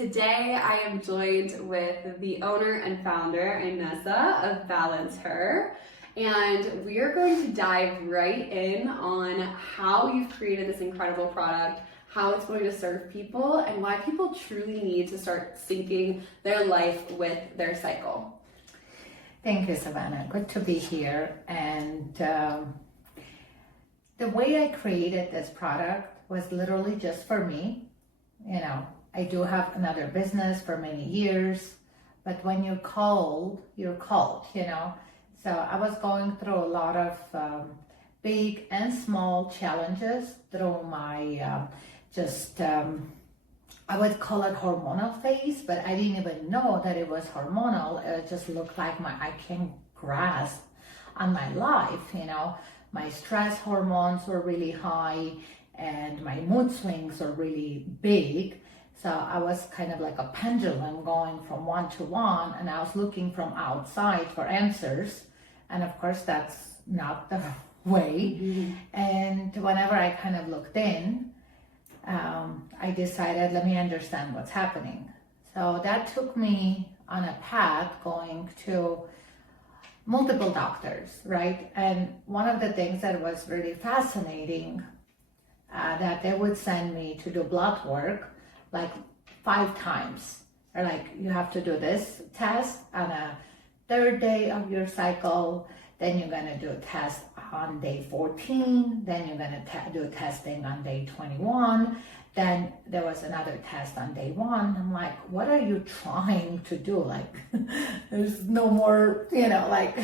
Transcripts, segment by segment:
Today I am joined with the owner and founder, Inessa of Balance Her, and we are going to dive right in on how you've created this incredible product, how it's going to serve people, and why people truly need to start syncing their life with their cycle. Thank you, Savannah. Good to be here. And the way I created this product was literally just for me. You know, I do have another business for many years, but when you're called, you're called, you know. So I was going through a lot of big and small challenges through my I would call it hormonal phase, but I didn't even know that it was hormonal. It just looked like I can't grasp on my life, you know. My stress hormones were really high and my mood swings were really big. So I was kind of like a pendulum going from one to one, and I was looking from outside for answers. And of course, that's not the way. Mm-hmm. And whenever I kind of looked in, I decided, let me understand what's happening. So that took me on a path going to multiple doctors, right? And one of the things that was really fascinating, that they would send me to do blood work like 5 times. They're like, you have to do this test on a 3rd day of your cycle, then you're gonna do a test on day 14, then you're gonna do testing on day 21, then there was another test on day 1. I'm like, what are you trying to do? Like, there's no more, you know, like,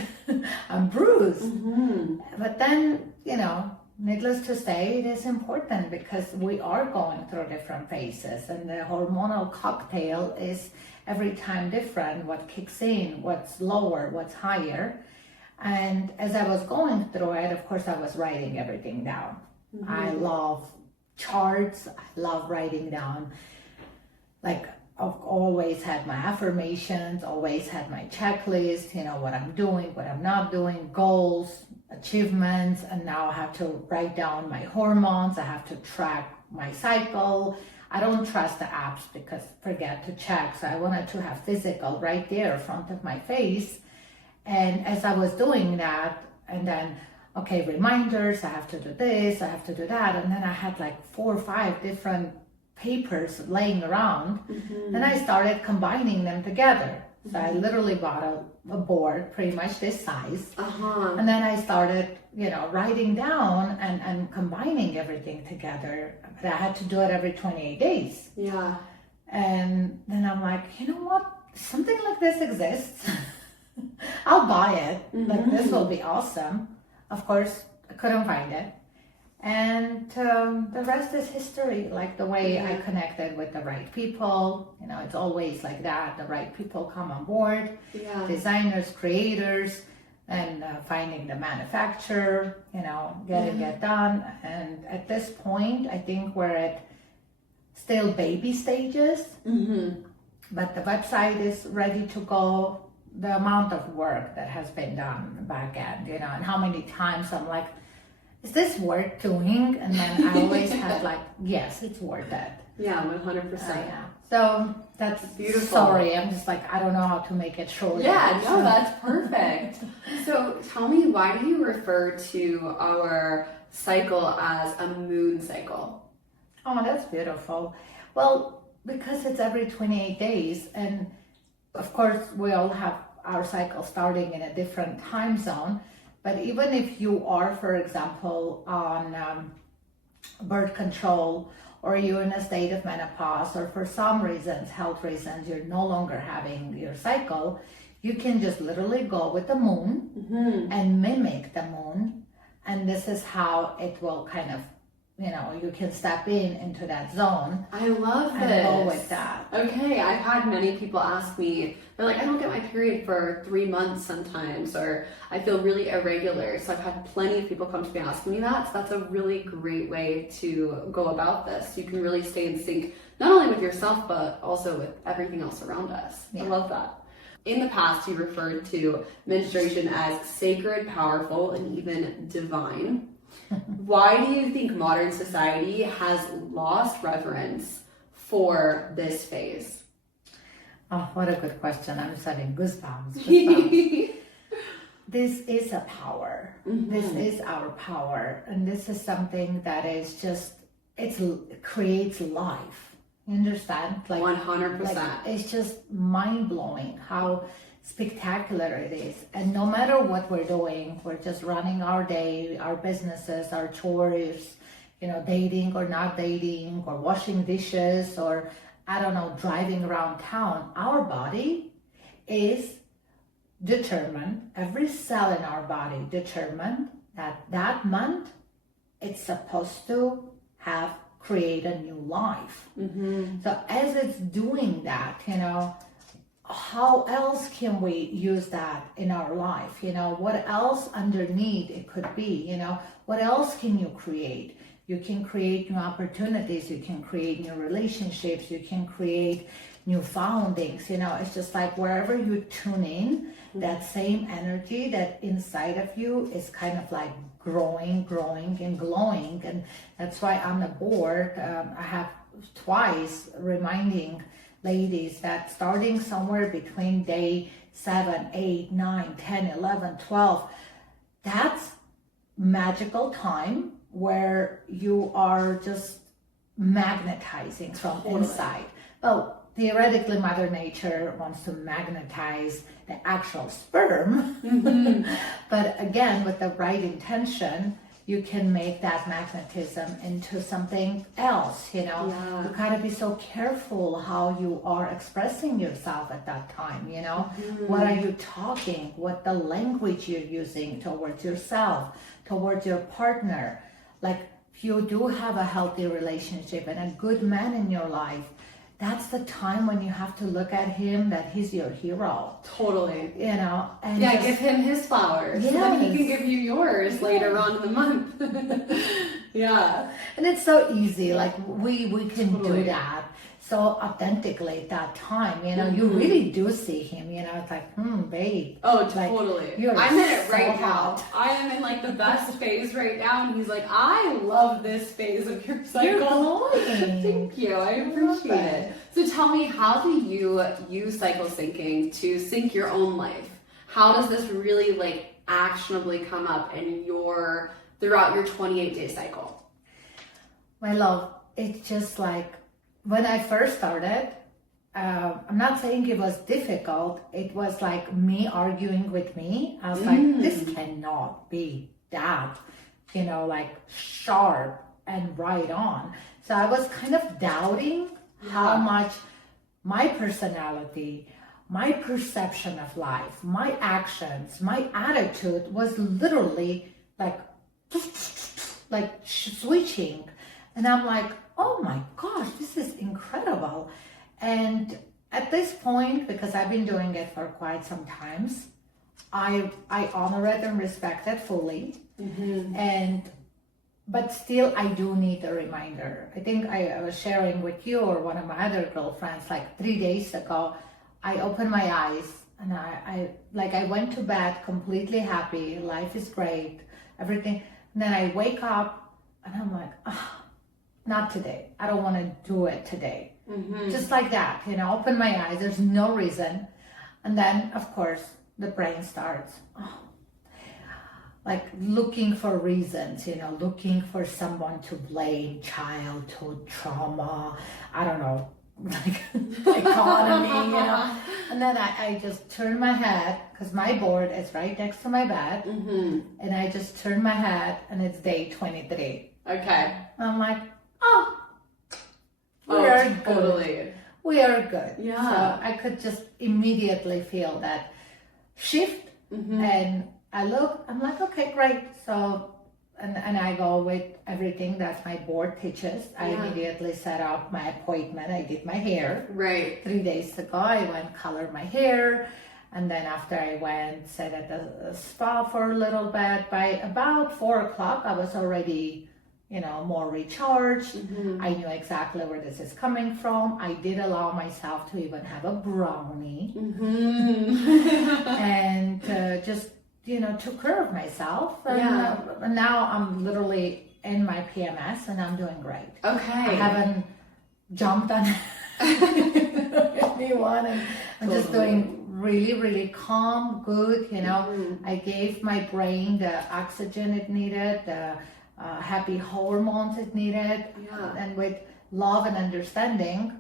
I'm bruised. Mm-hmm. But then, you know, needless to say, it is important because we are going through different phases, and the hormonal cocktail is every time different, what kicks in, what's lower, what's higher. And as I was going through it, of course, I was writing everything down. Mm-hmm. I love charts. I love writing down. Like, I've always had my affirmations, always had my checklist, you know, what I'm doing, what I'm not doing, goals, achievements, and now I have to write down my hormones. I have to track my cycle. I don't trust the apps because forget to check. So I wanted to have physical right there in front of my face. And as I was doing that, and then, okay, reminders, I have to do this, I have to do that. And then I had like 4 or 5 different papers laying around. Mm-hmm. Then I started combining them together. So I literally bought a board pretty much this size. Uh-huh. And then I started, you know, writing down and combining everything together. But I had to do it every 28 days. Yeah. And then I'm like, you know what? Something like this exists. I'll buy it. Mm-hmm. Like, this will be awesome. Of course, I couldn't find it. And the rest is history, like the way I connected with the right people. You know, it's always like that. The right people come on board, designers, creators, and finding the manufacturer, you know, getting it done. And at this point, I think we're at still baby stages, but the website is ready to go. The amount of work that has been done back end, you know, and how many times I'm like, is this worth doing? And then I always have like, yes, it's worth it. Yeah, 100%. Yeah. So that's beautiful. Sorry, I'm just like, I don't know how to make it short. Yeah, no, that's perfect. So tell me, why do you refer to our cycle as a moon cycle? Oh, that's beautiful. Well, because it's every 28 days, and of course, we all have our cycle starting in a different time zone. But even if you are, for example, on birth control, or you're in a state of menopause, or for some reasons, health reasons, you're no longer having your cycle, you can just literally go with the moon and mimic the moon. And this is how it will kind of, you know, you can step into that zone. I love this. And go with that. Okay, I've had many people ask me, they're like, I don't get my period for 3 months sometimes, or I feel really irregular. So I've had plenty of people come to me asking me that. So that's a really great way to go about this. You can really stay in sync, not only with yourself, but also with everything else around us. Yeah. I love that. In the past, you referred to menstruation as sacred, powerful, and even divine. Why do you think modern society has lost reverence for this phase? Oh, what a good question. I'm just having goosebumps. This is a power. This is our power. And this is something that is just, it creates life. You understand? Like 100%. Like, it's just mind-blowing how spectacular it is. And no matter what we're doing, we're just running our day, our businesses, our chores, dating or not dating, or washing dishes, or I don't know, driving around town. Our body is determined, every cell in our body determined that month it's supposed to create a new life. So as it's doing that, how else can we use that in our life? What else underneath it could be? What else can you create? You can create new opportunities, you can create new relationships, you can create new foundings. It's just like wherever you tune in, that same energy that inside of you is kind of like growing and glowing. And that's why on the board, I have twice reminding ladies that starting somewhere between day 7, 8, 9, 10, 11, 12, that's magical time where you are just magnetizing from inside. Well, theoretically, Mother Nature wants to magnetize the actual sperm. But again, with the right intention, you can make that magnetism into something else. You gotta be so careful how you are expressing yourself at that time. What are you talking? What the language you're using towards yourself, towards your partner. Like, if you do have a healthy relationship and a good man in your life, that's the time when you have to look at him that he's your hero. Totally. And give him his flowers. Yes. So then he can give you yours later on in the month. And it's so easy. Like we can do that so authentically at that time. You really do see him. It's like, babe. Oh, totally. Like, I'm in it right hot. now. I am in like the best phase right now, and he's like, I love this phase of your cycle. You're glowing. Thank you. I appreciate it. So tell me, how do you use cycle syncing to sync your own life? How does this really like actionably come up in throughout your 28-day cycle? My love, it's just like when I first started, I'm not saying it was difficult. It was like me arguing with me. I was like, this cannot be that, like sharp and right on. So I was kind of doubting how much my personality, my perception of life, my actions, my attitude was literally like switching. And I'm like, oh my gosh, this is incredible. And at this point, because I've been doing it for quite some times, I honor it and respect it fully. But still, I do need a reminder. I think I was sharing with you or one of my other girlfriends, like 3 days ago, I opened my eyes and I went to bed completely happy. Life is great, everything. And then I wake up and I'm like, not today. I don't want to do it today. Just like that, open my eyes. There's no reason. And then, of course, the brain starts like looking for reasons, looking for someone to blame, childhood trauma, I don't know, like economy, And then I just turn my head, because my board is right next to my bed, and I just turn my head and it's day 23. Okay. I'm like, we are totally good. We are good. Yeah. So I could just immediately feel that shift, and I look, I'm like, okay, great. So, and I go with everything that my board teaches. I immediately set up my appointment. I did my hair. Right. 3 days ago, I went color my hair. And then after I went, sat at the spa for a little bit, by about 4 o'clock, I was already, more recharged. I knew exactly where this is coming from. I did allow myself to even have a brownie. And just, took care of myself. And now I'm literally in my PMS and I'm doing great. Okay. I haven't jumped on anyone. everyone, and I'm just doing really, really calm, good, I gave my brain the oxygen it needed, the happy hormones it needed, and with love and understanding,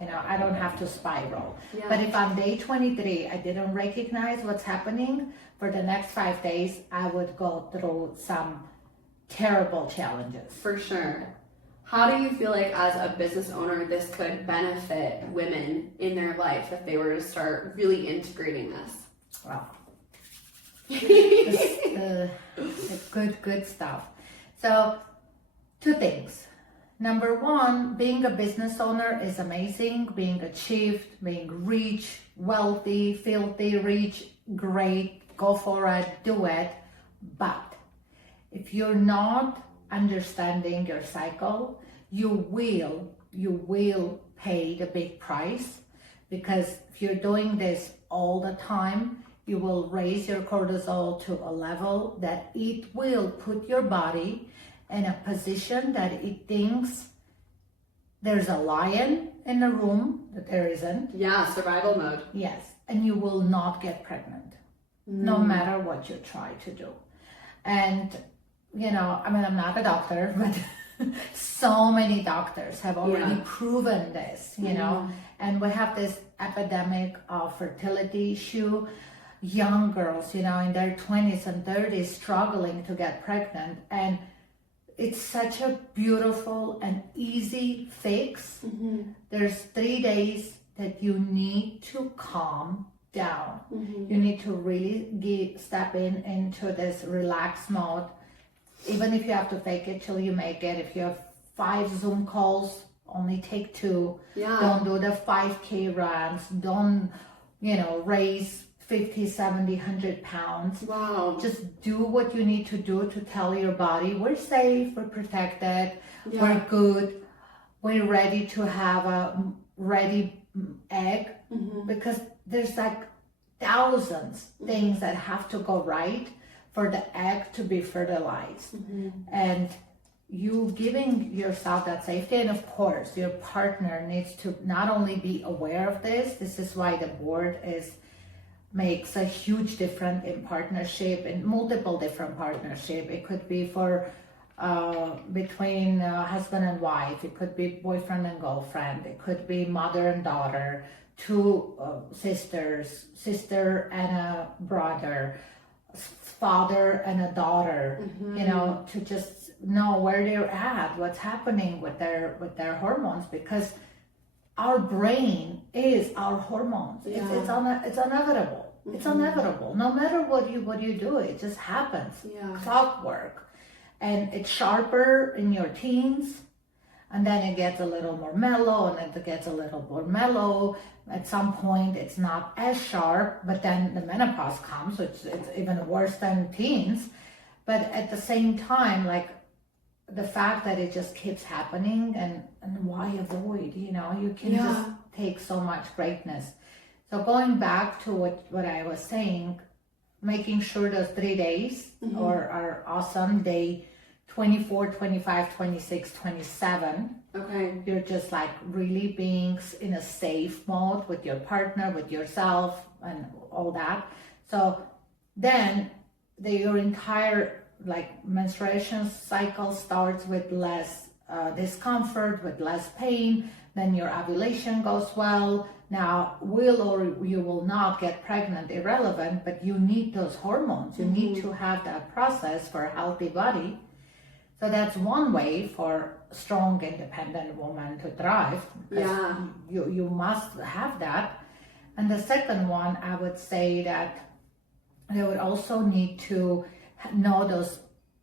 I don't have to spiral. Yeah. But if on day 23, I didn't recognize what's happening, for the next 5 days, I would go through some terrible challenges. For sure. How do you feel like as a business owner, this could benefit women in their life if they were to start really integrating this? Wow. Good stuff. So, 2 things. Number 1, being a business owner is amazing. Being achieved, being rich, wealthy, filthy, rich, great, go for it, do it. But if you're not understanding your cycle, you will pay the big price, because if you're doing this all the time, you will raise your cortisol to a level that it will put your body in a position that it thinks there's a lion in the room that there isn't. Yeah, survival mode. Yes, and you will not get pregnant, no matter what you try to do. And, I'm not a doctor, but so many doctors have already proven this, and we have this epidemic of fertility issue. Young girls, in their 20s and 30s struggling to get pregnant, and it's such a beautiful and easy fix. There's 3 days that you need to calm down. You need to really step into this relaxed mode. Even if you have to fake it till you make it, if you have 5 Zoom calls, only take 2. Don't do the 5K runs. Don't, raise 50, 70, 100 pounds. Wow. Just do what you need to do to tell your body, we're safe, we're protected, we're good, we're ready to have a ready egg, because there's like thousands things that have to go right for the egg to be fertilized. And you giving yourself that safety, and of course your partner needs to not only be aware of this. This is why the board makes a huge difference in partnership, in multiple different partnership. It could be for between husband and wife, it could be boyfriend and girlfriend, it could be mother and daughter, 2 sisters, sister and a brother, father and a daughter, to just know where they're at, what's happening with their hormones, because our brain is our hormones. It's inevitable. It's inevitable. No matter what you do, it just happens. Clockwork. And it's sharper in your teens, and then it gets a little more mellow, and then it gets a little more mellow. At some point, it's not as sharp, but then the menopause comes, which it's even worse than teens. But at the same time, like, the fact that it just keeps happening, and why avoid, you can just take so much greatness. So going back to what I was saying, making sure those 3 days are awesome. Day 24, 25, 26, 27. Okay. You're just like really being in a safe mode with your partner, with yourself, and all that. So then your entire menstruation cycle starts with less discomfort, with less pain. Then your ovulation goes well. Now, you will not get pregnant, irrelevant, but you need those hormones. You need to have that process for a healthy body. So that's one way for a strong, independent woman to thrive. You must have that. And the second one, I would say that they would also need to know those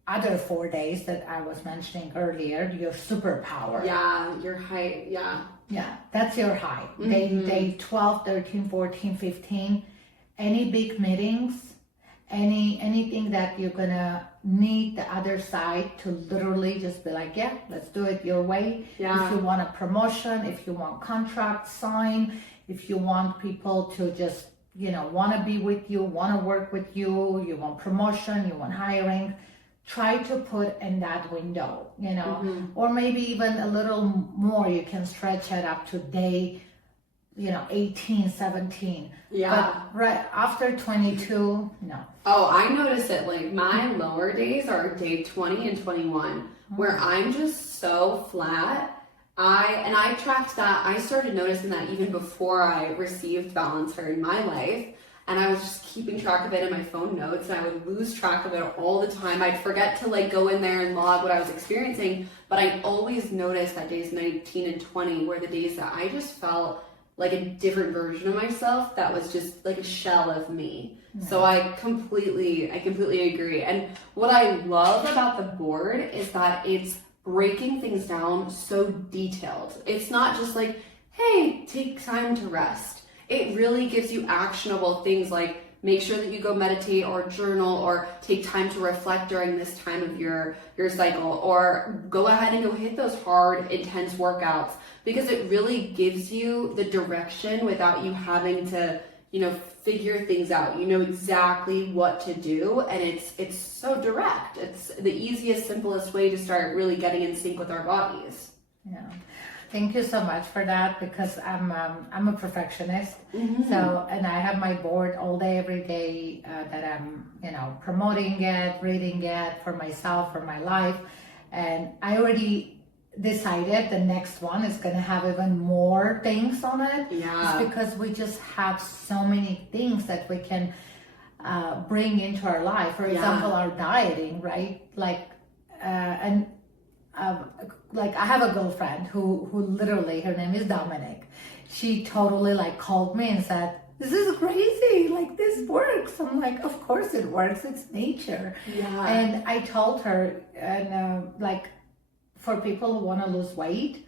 other 4 days that I was mentioning earlier, your superpower. Your height, Yeah, that's your high. Day 12, 13, 14, 15, any big meetings, anything that you're gonna need the other side to literally just be like, yeah, let's do it your way. If you want a promotion, if you want contract sign, if you want people to just, want to be with you, want to work with you, you want promotion, you want hiring, try to put in that window, or maybe even a little more. You can stretch it up to day 18, 17. Yeah. But right after 22, no. Oh, I notice it. Like my lower days are day 20 and 21, where I'm just so flat. I tracked that. I started noticing that even before I received Balancer in my life. And I was just keeping track of it in my phone notes, and I would lose track of it all the time. I'd forget to like go in there and log what I was experiencing, but I always noticed that days 19 and 20 were the days that I just felt like a different version of myself that was just like a shell of me. Yeah. So I completely agree. And what I love about the board is that it's breaking things down so detailed. It's not just like, hey, take time to rest. It really gives you actionable things like make sure that you go meditate or journal or take time to reflect during this time of your cycle, or go ahead and go hit those hard, intense workouts, because it really gives you the direction without you having to, figure things out. You know exactly what to do, and it's so direct. It's the easiest, simplest way to start really getting in sync with our bodies. Yeah. Thank you so much for that, because I'm a perfectionist. So, and I have my board all day, every day that I'm, promoting it, reading it for myself, for my life. And I already decided the next one is going to have even more things on it. Yeah. It's because we just have so many things that we can bring into our life. For example, our dieting, right? Like I have a girlfriend who literally, her name is Dominic. She totally called me and said, "This is crazy, this works." I'm like, of course it works, it's nature. Yeah. And I told her, and for people who want to lose weight,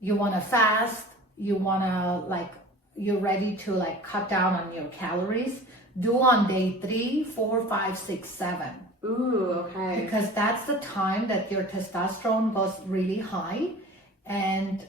you want to fast, you want to you're ready to cut down on your calories, do on day 3, 4, 5, 6, 7. Ooh, okay. Because that's the time that your testosterone goes really high, and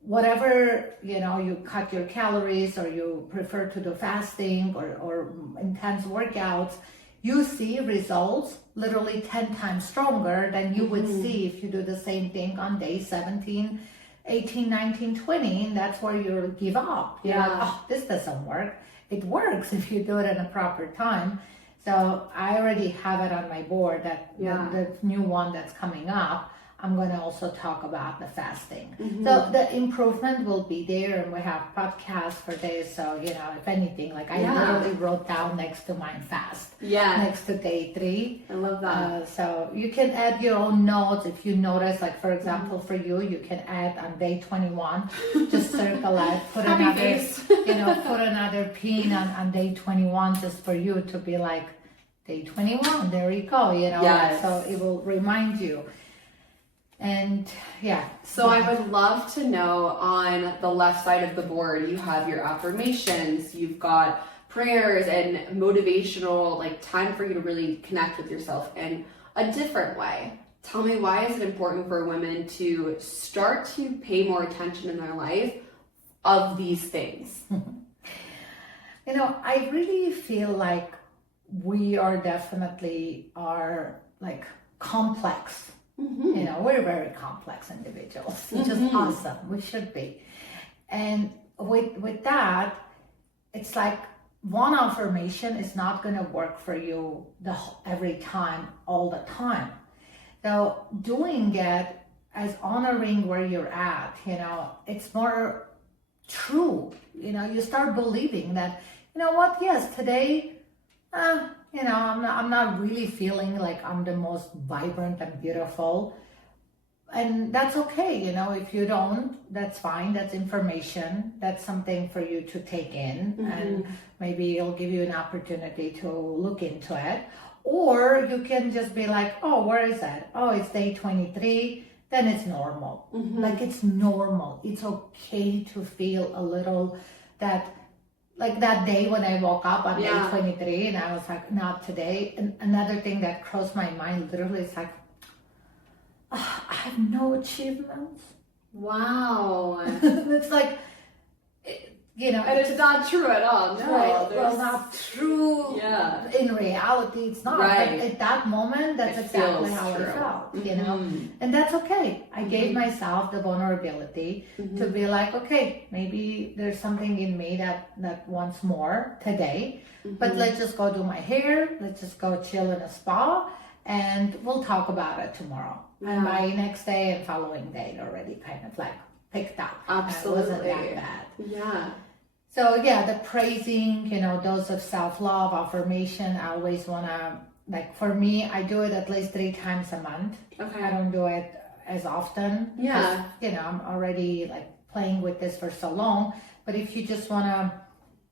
whatever, you cut your calories or you prefer to do fasting or intense workouts, you see results literally 10 times stronger than you would see if you do the same thing on day 17, 18, 19, 20, and that's where you'll give up. You're like, oh, this doesn't work. It works if you do it in a proper time. So I already have it on my board that the new one that's coming up, I'm going to also talk about the fasting. So the improvement will be there, and we have podcasts for days. So, if anything, I literally wrote down next to mine fast. Yeah. Next to day 3. I love that. So you can add your own notes. If you notice, for example, for you can add on day 21, just circle it, put put another pin on day 21 just for you to be day 21, there you go, Yes. So it will remind you. And so I would love to know, on the left side of the board, you have your affirmations, you've got prayers and motivational, time for you to really connect with yourself in a different way. Tell me, why is it important for women to start to pay more attention in their life of these things? I really feel we are definitely complex. We're very complex individuals, which is awesome. We should be. And with that, it's one affirmation is not going to work for you every time, all the time. So doing it as honoring where you're at, it's more true. You start believing that, yes, today, I'm not really feeling like I'm the most vibrant and beautiful, and that's okay. If you don't, that's fine. That's information. That's something for you to take in, and maybe it'll give you an opportunity to look into it. Or you can just be oh, where is that? Oh, it's day 23. Then it's normal. It's normal. It's okay to feel a little that. That day when I woke up on day 23, and I was not today. And another thing that crossed my mind literally is I have no achievements. Wow. It's you know, And it's not true at all. No. well, not true. Yeah. In reality, it's not. Right. But at that moment, that's exactly how I felt, you know. And that's okay. I gave myself the vulnerability to be like, okay, maybe there's something in me that wants more today. But let's just go do my hair. Let's just go chill in a spa, and we'll talk about it tomorrow. And by next day and following day, it already kind of like picked up. Absolutely. It wasn't that bad. Yeah. So yeah, the praising, you know, dose of self-love, affirmation, I always want to, like for me, I do it at least 3 times a month. Okay. I don't do it as often. Yeah. You know, I'm already like playing with this for so long. But if you just want to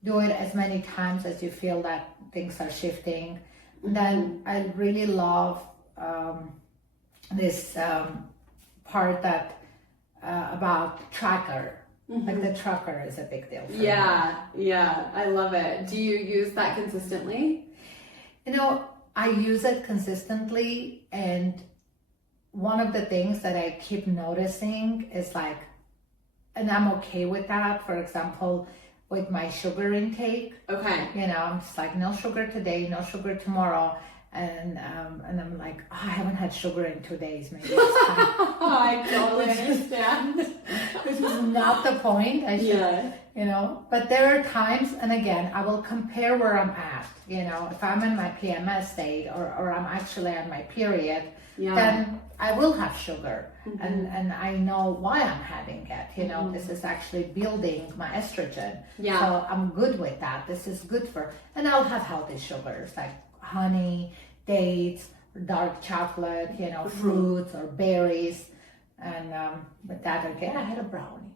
do it as many times as you feel that things are shifting, then I really love this part that about tracker. Like the tracker is a big deal for me. Yeah, I love it. Do you use that consistently? You know, I use it consistently, and one of the things that I keep noticing is like, and I'm okay with that, for example, with my sugar intake. Okay. You know, I'm just like, no sugar today, no sugar tomorrow. And I'm like, oh, I haven't had sugar in 2 days. Maybe it's time. I totally understand. This is not the point. I should, you know. But there are times, and again, I will compare where I'm at. You know, if I'm in my PMS state or I'm actually on my period, then I will have sugar, and I know why I'm having it. You know, this is actually building my estrogen. Yeah. So I'm good with that. This is good for, and I'll have healthy sugars like honey, dates, dark chocolate, you know, fruits or berries. And with that, okay, I had a brownie.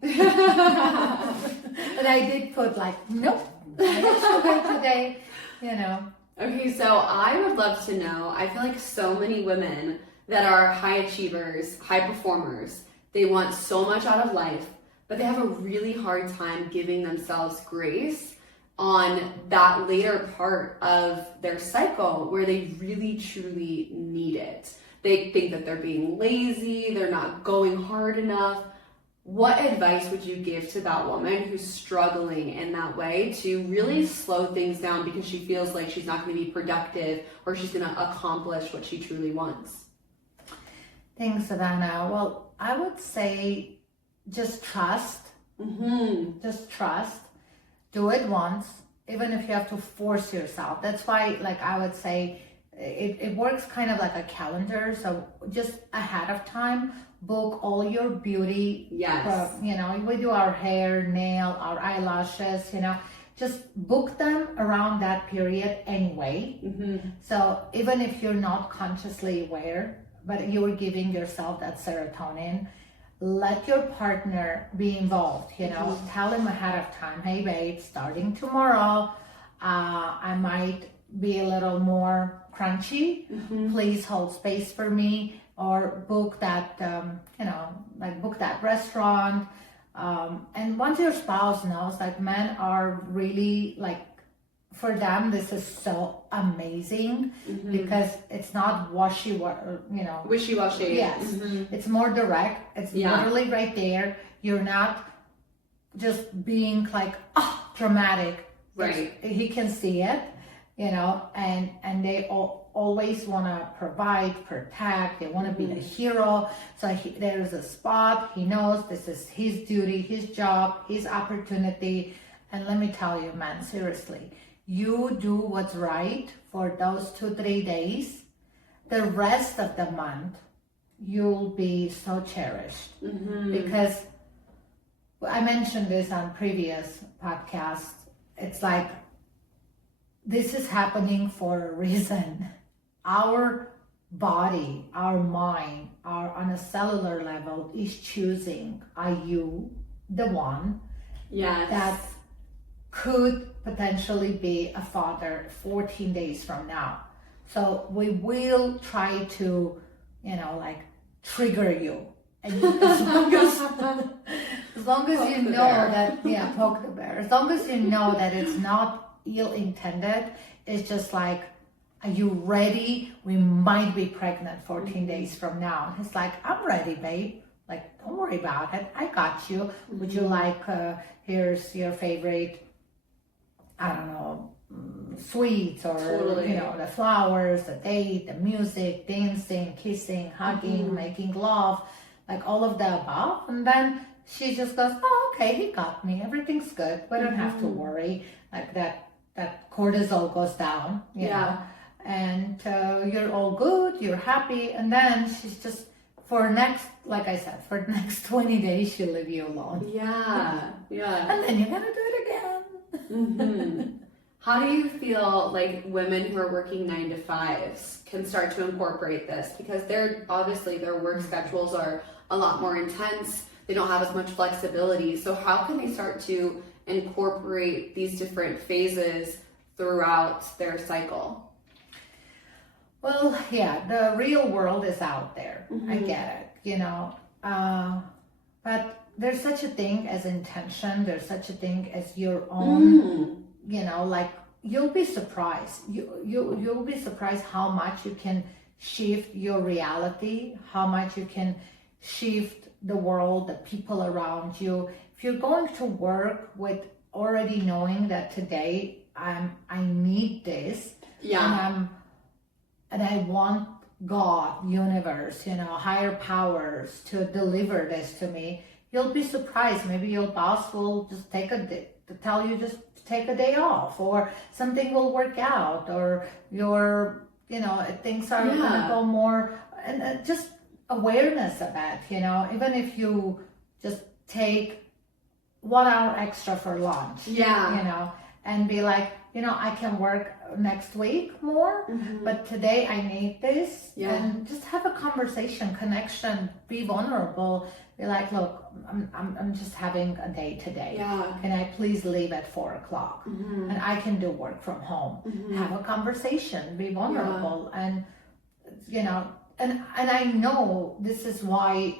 But I did put like, nope, I had sugar today, you know. Okay, so I would love to know, I feel like so many women that are high achievers, high performers, they want so much out of life, but they have a really hard time giving themselves grace on that later part of their cycle where they really truly need it. They think that they're being lazy, they're not going hard enough. What advice would you give to that woman who's struggling in that way to really slow things down because she feels like she's not going to be productive or she's going to accomplish what she truly wants? Thanks, Savannah. Well, I would say just trust. Just trust. Do it once, even if you have to force yourself. That's why, like, I would say it works kind of like a calendar. So just ahead of time, book all your beauty. Yes. You know, we do our hair, nail, our eyelashes, you know, just book them around that period anyway. So even if you're not consciously aware, but you're giving yourself that serotonin, let your partner be involved, you know, tell him ahead of time, hey babe, starting tomorrow, I might be a little more crunchy, please hold space for me, or book that, you know, like book that restaurant. And once your spouse knows, like men are really like, for them, this is so amazing because it's not wishy-washy. Yes, it's more direct. It's literally right there. You're not just being like, dramatic. Right. He can see it, you know, and they always want to provide, protect. They want to be the hero. So there's a spot. He knows this is his duty, his job, his opportunity. And let me tell you, man, seriously, you do what's right for those 2-3 days. The rest of the month, you'll be so cherished. Because I mentioned this on previous podcasts. It's like, this is happening for a reason. Our body, our mind, on a cellular level is choosing, are you the one that could potentially be a father 14 days from now? So we will try to, you know, like trigger you. And as long as you know that, poke the bear. As long as you know that it's not ill-intended, it's just like, are you ready? We might be pregnant 14 days from now. It's like, I'm ready, babe. Like, don't worry about it. I got you. Would you like, here's your favorite, I don't know, sweets or, Totally. you know, the flowers, the date, the music, dancing, kissing, hugging, making love, like all of the above. And then she just goes, oh, okay, he got me. Everything's good. We don't have to worry. Like that cortisol goes down, you know, and you're all good, you're happy. And then she's just, like I said, for the next 20 days, she'll leave you alone. Yeah. And then you're going to do it again. How do you feel like women who are working 9 to 5s can start to incorporate this? Because obviously their work schedules are a lot more intense. They don't have as much flexibility. So how can they start to incorporate these different phases throughout their cycle? Well, yeah, the real world is out there. I get it, you know. But there's such a thing as intention. There's such a thing as your own, you know, like you'll be surprised. You'll be surprised how much you can shift your reality, how much you can shift the world, the people around you. If you're going to work with already knowing that today I need this, and I want God, universe, you know, higher powers to deliver this to me, you'll be surprised. Maybe your boss will just tell you just take a day off, or something will work out, or your, you know, things are gonna go more, and just awareness of that, you know, even if you just take 1 hour extra for lunch, you know, and be like, you know, I can work next week more, but today I need this. And just have a conversation, connection, be vulnerable. Be like, look, I'm just having a day today. Can I please leave at 4 o'clock? And I can do work from home. Have a conversation, be vulnerable. And, you know, and I know this is why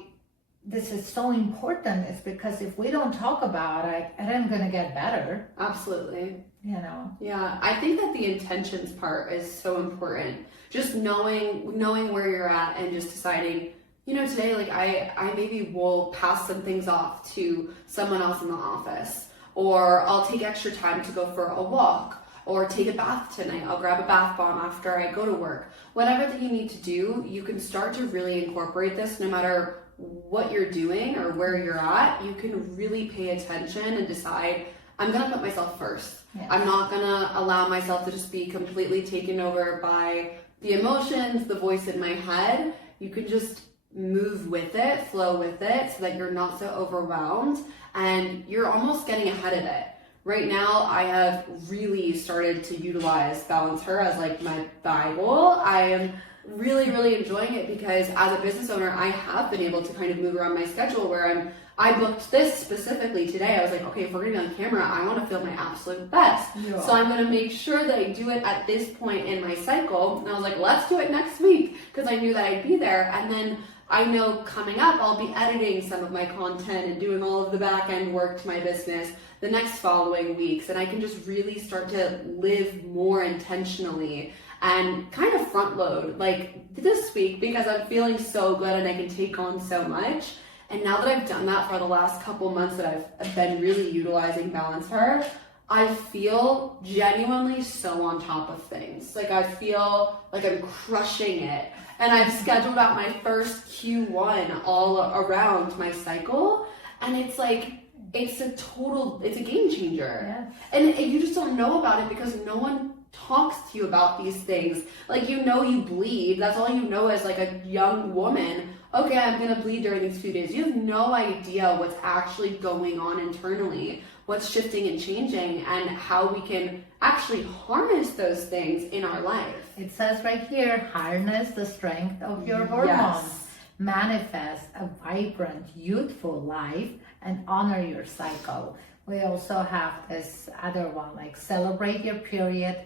this is so important. It's because if we don't talk about it, it ain't gonna get better. Absolutely. You know. Yeah, I think that the intentions part is so important. Just knowing where you're at and just deciding, you know, today, like I maybe will pass some things off to someone else in the office, or I'll take extra time to go for a walk, or take a bath tonight. I'll grab a bath bomb after I go to work. Whatever that you need to do, you can start to really incorporate this no matter what you're doing or where you're at. You can really pay attention and decide, I'm gonna put myself first. I'm not gonna allow myself to just be completely taken over by the emotions, the voice in my head. You can just move with it, flow with it, so that you're not so overwhelmed and you're almost getting ahead of it. Right now, I have really started to utilize Balance Her as like my Bible. I am really enjoying it because as a business owner, I have been able to kind of move around my schedule where I booked this specifically today. I was like, okay, if we're gonna be on camera, I want to feel my absolute best. So I'm gonna make sure that I do it at this point in my cycle. And I was like, let's do it next week, because I knew that I'd be there. And then I know coming up, I'll be editing some of my content and doing all of the back end work to my business the next following weeks. And I can just really start to live more intentionally and kind of front load like this week, because I'm feeling so good and I can take on so much. And now that I've done that for the last couple months that I've been really utilizing Balance Her, I feel genuinely so on top of things. Like I feel like I'm crushing it. And I've scheduled out my first Q1 all around my cycle. And it's like, it's a game changer. And you just don't know about it because no one talks to you about these things. Like, you know, you bleed. That's all you know as like a young woman. Okay, I'm gonna bleed during these few days. You have no idea what's actually going on internally, what's shifting and changing, and how we can actually harness those things in our life. It says right here, harness the strength of your hormones. Manifest a vibrant, youthful life and honor your cycle. We also have this other one, like celebrate your period.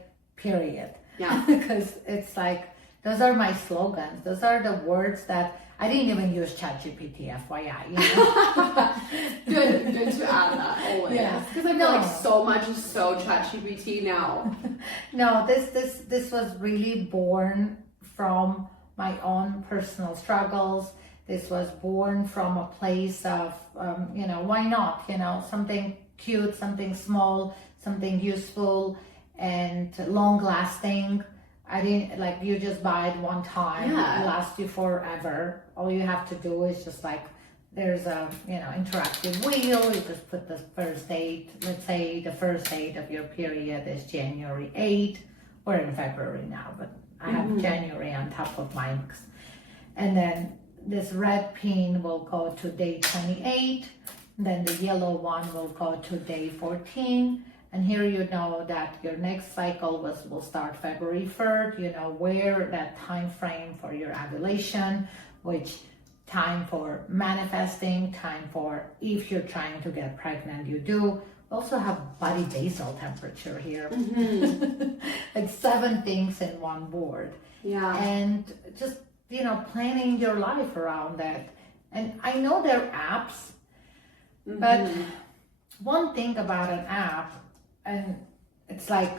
Yeah. Because it's like, those are my slogans. Those are the words that I didn't even use ChatGPT, FYI. You know? good to add that always. Because I feel like so much is so ChatGPT now. No, this was really born from my own personal struggles, This was born from a place of, why not? Something cute, something small, something useful and long lasting. I didn't like you just buy it one time, it lasts you forever. All you have to do is just like there's a interactive wheel. You just put the first date. Let's say the first date of your period is January 8th. We're in February now, but I have January on top of mine. And then this red pin will go to day 28. Then the yellow one will go to day 14. And here you know that your next cycle will start February 3rd. You know where that time frame for your ovulation, which time for manifesting, time for if you're trying to get pregnant, you do. Also have body basal temperature here. It's 7 things in one board. Yeah. And just, planning your life around that. And I know there are apps, but one thing about an app, and it's like,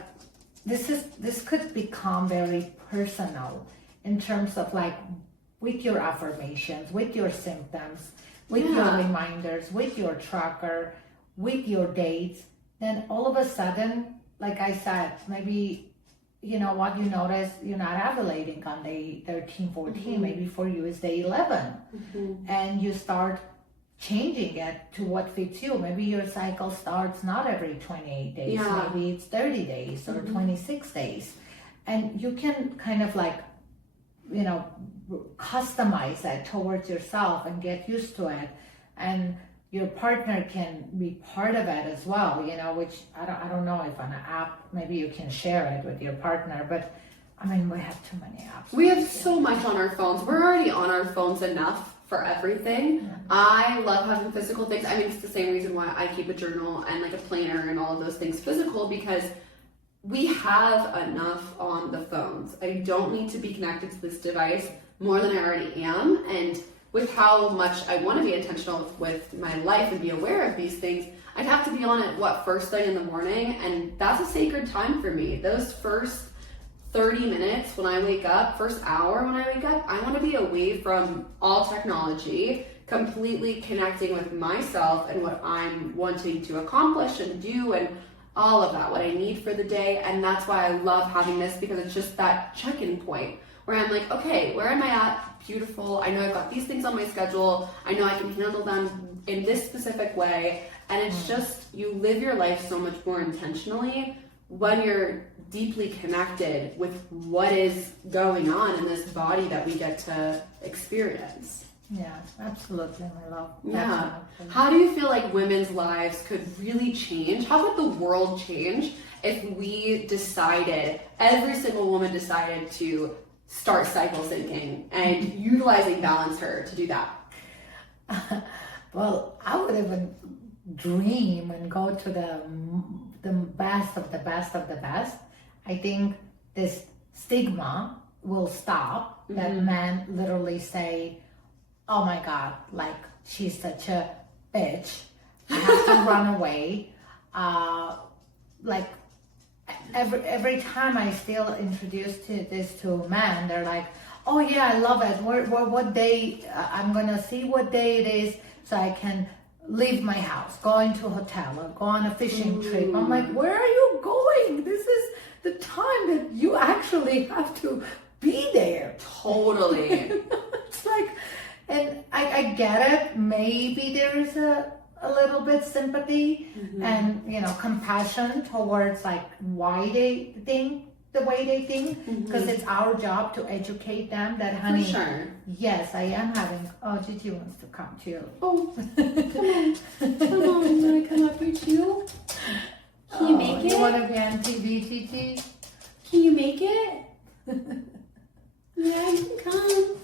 this could become very personal in terms of like, with your affirmations, with your symptoms, with your reminders, with your tracker, with your dates, then all of a sudden, like I said, maybe, you notice you're not ovulating on day 13, 14, maybe for you it's day 11. And you start changing it to what fits you. Maybe your cycle starts not every 28 days, maybe it's 30 days or 26 days. And you can kind of like, customize it towards yourself and get used to it. And your partner can be part of it as well, which I don't know if on an app, maybe you can share it with your partner, but I mean, we have too many apps. We have so much on our phones. We're already on our phones enough for everything. I love having physical things. I mean, it's the same reason why I keep a journal and like a planner and all of those things physical, because we have enough on the phones. I don't need to be connected to this device more than I already am. And with how much I want to be intentional with my life and be aware of these things, I'd have to be on it, first thing in the morning? And that's a sacred time for me. Those first 30 minutes when I wake up, first hour when I wake up, I want to be away from all technology, completely connecting with myself and what I'm wanting to accomplish and do and all of that, what I need for the day. And that's why I love having this, because it's just that check-in point where I'm like, okay, where am I at? Beautiful. I know I've got these things on my schedule. I know I can handle them in this specific way. And it's just, you live your life so much more intentionally when you're deeply connected with what is going on in this body that we get to experience. Yeah, absolutely, my love. Yeah. Definitely. How do you feel like women's lives could really change? How would the world change if we decided, every single woman decided to start cycle syncing and utilizing Balance Her to do that? Well, I would even dream and go to the best of the best of the best. I think this stigma will stop, that men literally say, oh my God, like she's such a bitch, I have to run away. Like every time I still introduce this to men, they're like, oh yeah, I love it. What day, I'm gonna see what day it is so I can leave my house, go into a hotel or go on a fishing trip. I'm like, where are you going? This is the time that you actually have to be there. Totally. It's like, and I get it. Maybe there is a little bit sympathy and, compassion towards like why they think the way they think, because it's our job to educate them that, honey, For sure. yes, I am having, Gigi wants to come too. Oh, come on, you wanna come up here too? Can you make it? You want to be on TV, Gigi? Can you make it? Yeah, you can come.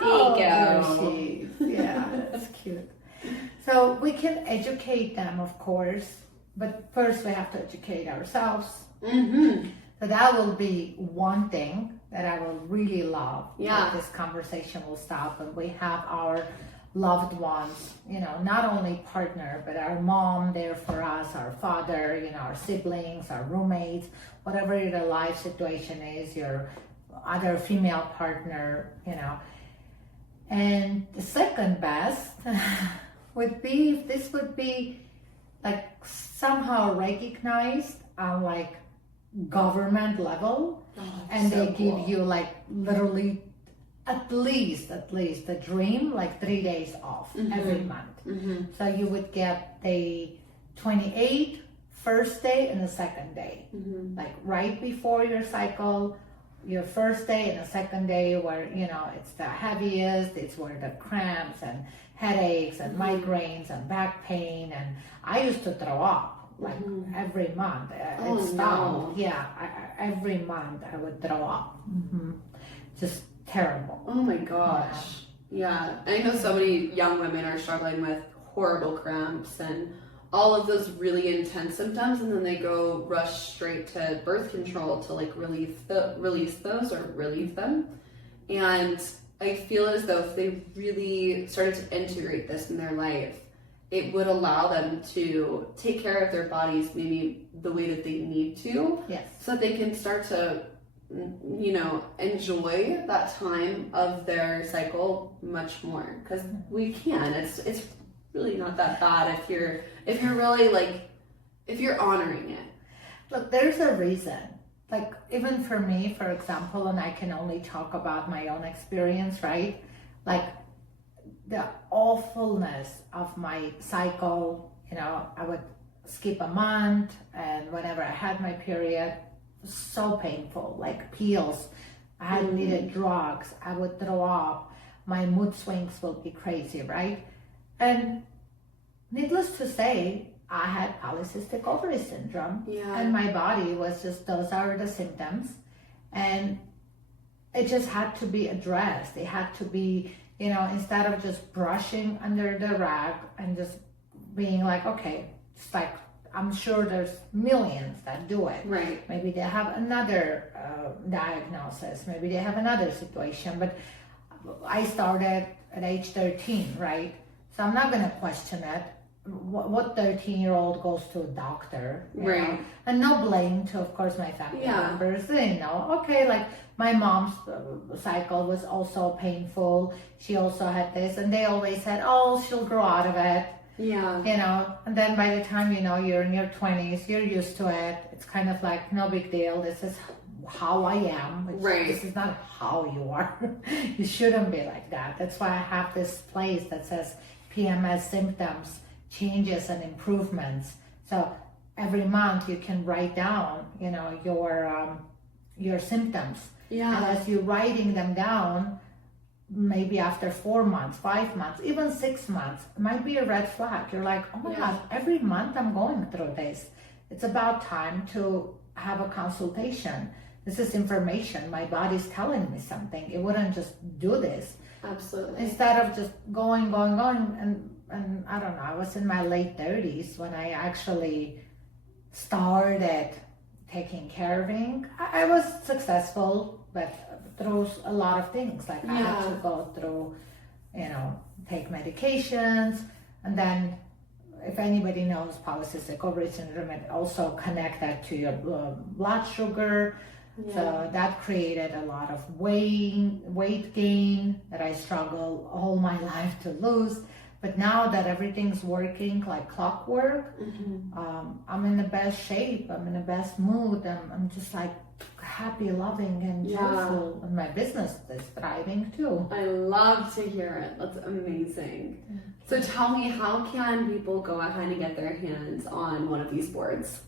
There you go. There she is. Yeah, that's cute. So we can educate them, of course, but first we have to educate ourselves. So that will be one thing that I will really love. Yeah. That this conversation will stop and we have our loved ones, not only partner, but our mom there for us, our father, our siblings, our roommates, whatever the life situation is, your other female partner, And the second best would be if this would be like somehow recognized on like government level, and so they give cool. you like literally at least a dream like 3 days off every month. So you would get the 28 first day and the second day, like right before your cycle, your first day and the second day where it's the heaviest, it's where the cramps and headaches and migraines and back pain, and I used to throw up like every month. It stopped. Yeah, every month I would throw up. Just terrible. Oh my gosh. Yeah. I know so many young women are struggling with horrible cramps and all of those really intense symptoms, and then they go rush straight to birth control to like relieve them. And I feel as though if they really started to integrate this in their life, it would allow them to take care of their bodies maybe the way that they need to. Yes. So that they can start to enjoy that time of their cycle much more, because we can. It's really not that bad if you're really like, if you're honoring it. Look, there's a reason. Like even for me, for example, and I can only talk about my own experience, right? Like the awfulness of my cycle, I would skip a month, and whenever I had my period, so painful, like pills. I had needed drugs. I would throw up. My mood swings will be crazy, right? And needless to say, I had polycystic ovary syndrome, and my body was just, those are the symptoms, and it just had to be addressed. It had to be, instead of just brushing under the rug and just being like, okay, it's like, I'm sure there's millions that do it. Right. Maybe they have another diagnosis. Maybe they have another situation. But I started at age 13, right? So I'm not going to question it. What 13-year-old goes to a doctor? Right. And no blame to, of course, my family members. They know, okay, like my mom's cycle was also painful. She also had this. And they always said, oh, she'll grow out of it. Yeah. And then by the time, you're in your 20s, you're used to it. It's kind of like, no big deal. This is how I am. This is not how you are. You shouldn't be like that. That's why I have this place that says PMS symptoms, changes and improvements. So every month you can write down, your symptoms. Yeah. And as you're writing them down, maybe after 4 months, 5 months, even 6 months, it might be a red flag. You're like, oh my gosh, every month I'm going through this. It's about time to have a consultation. This is information. My body's telling me something. It wouldn't just do this. Absolutely. Instead of just going, and I don't know, I was in my late 30s when I actually started taking care of it. I was successful, but through a lot of things. Like I had to go through, take medications, and then if anybody knows polycystic ovary syndrome, it also connected to your blood sugar. So that created a lot of weight gain that I struggled all my life to lose. But now that everything's working like clockwork, I'm in the best shape. I'm in the best mood. I'm just like happy, loving, and joyful. And my business is thriving too. I love to hear it. That's amazing. So tell me, how can people go ahead and get their hands on one of these boards?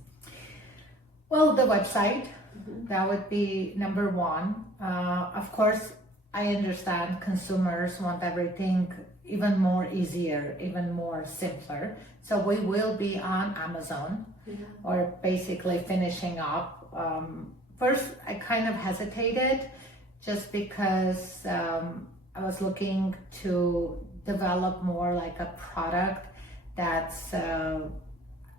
Well, the website, that would be number one. Of course, I understand consumers want everything even more easier, even more simpler. So we will be on Amazon, or basically finishing up. First, I kind of hesitated just because I was looking to develop more like a product that's,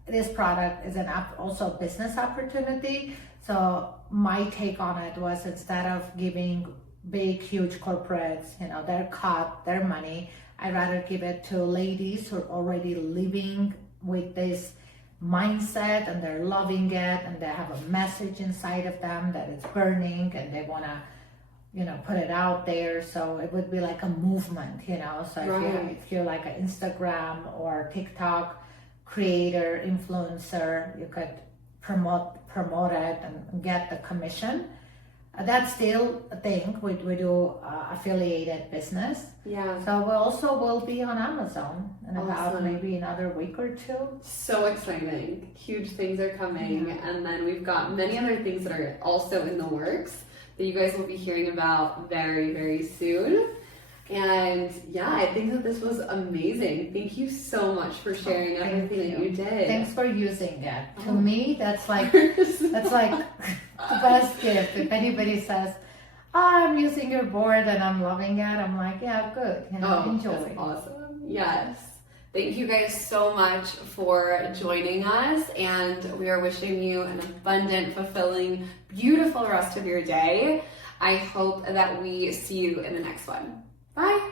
this product is also a business opportunity. So my take on it was, instead of giving big, huge corporates, their cut, their money, I'd rather give it to ladies who are already living with this mindset, and they're loving it, and they have a message inside of them that it's burning, and they want to put it out there. So it would be like a movement, So if you're like an Instagram or TikTok creator, influencer, you could promote it and get the commission. That's still a thing. We do affiliated business. Yeah. So we also will be on Amazon in about maybe another week or two. So exciting. Huge things are coming. And then we've got many other things that are also in the works that you guys will be hearing about very, very soon. And yeah, I think that this was amazing. Thank you so much for sharing everything that you did. Thanks for using that. To me, that's like the best gift. If anybody says, I'm using your board and I'm loving it, I'm like, yeah, good. Enjoy. That's awesome. Yes. Thank you guys so much for joining us, and we are wishing you an abundant, fulfilling, beautiful rest of your day. I hope that we see you in the next one. Bye.